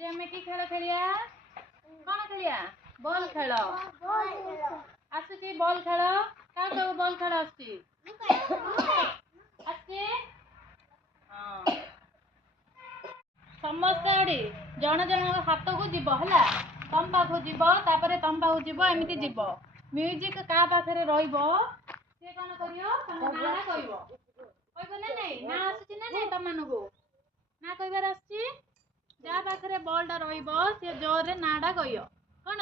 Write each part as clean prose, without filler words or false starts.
आज आम कि खेल खेलिया कौन खेलिया बॉल खेल आसुची बॉल खेल का सब बॉल खेल आसुची समस्ते अड़ी जन जन हाथ को जीव है तम पाख जीव तापर तम पाख जीव एमती जीव म्यूजिक का पाखे सी कौन कर ना कह ना नहीं ना आसुची ना नहीं तुम मानू ना कहबार आसुची जा पाखे बॉलटा रे जोर रे नाडा कह कौन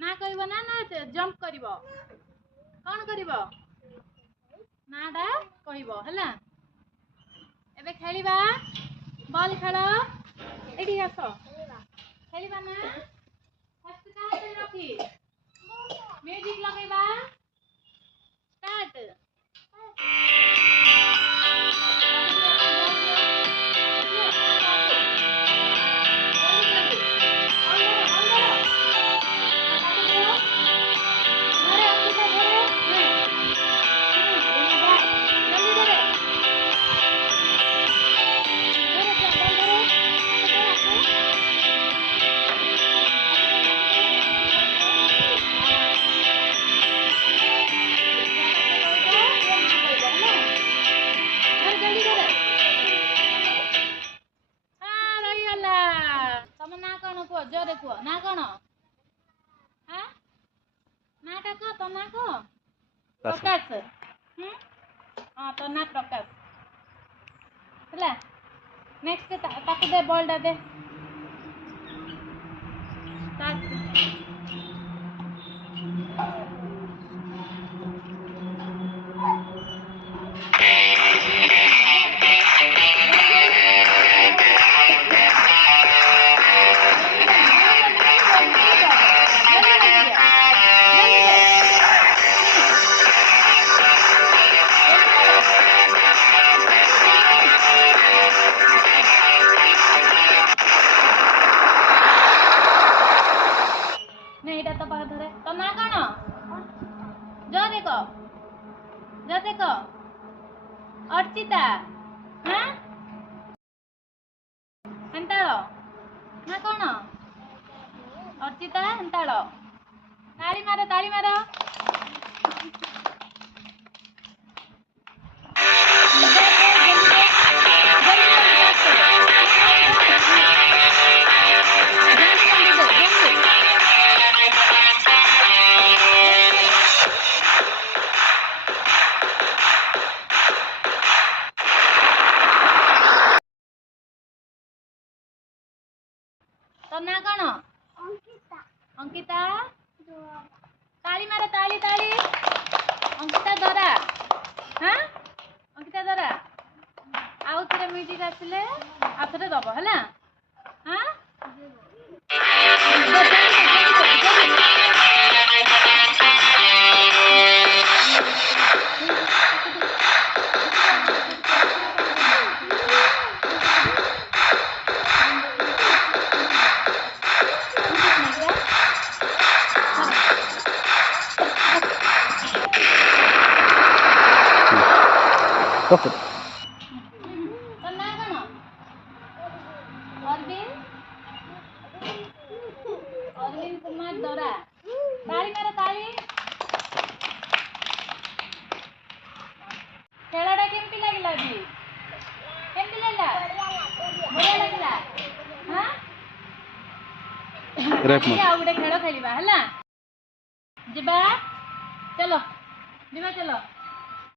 ना कह ना ना जंप कर कौन कर नाडा कहला एबे खेलिबा बॉल खेल एठी आस खेलिबा ना फर्स्ट का हाथ रखी म्यूजिक लगेबा स्टार्ट जोरे कुह ना कौन हाँ ना कह तो ना कह प्रकाश हाँ तो ना प्रकाश है नेक्स्ट ताकू दे बॉलटा दे तो पाख धरे तो ना कौन जो देखो अर्चिता हाँ हेन्ताल ना कौन अर्चिता हेन्ताल ताली मार तो ना कौन अंकिता ताली मार ताली अंकिता धरा हाँ अंकिता धरा आउ थे म्यूजिक आसिले आ थे दब है हाँ तो ना कौन अरविंद कुमार दरा ताली मार ताली खेलटा केमती लगिला जी केमती लगला बढ़िया लगला हाँ आ गोटे खेल खेलिबा हला जिबा चलो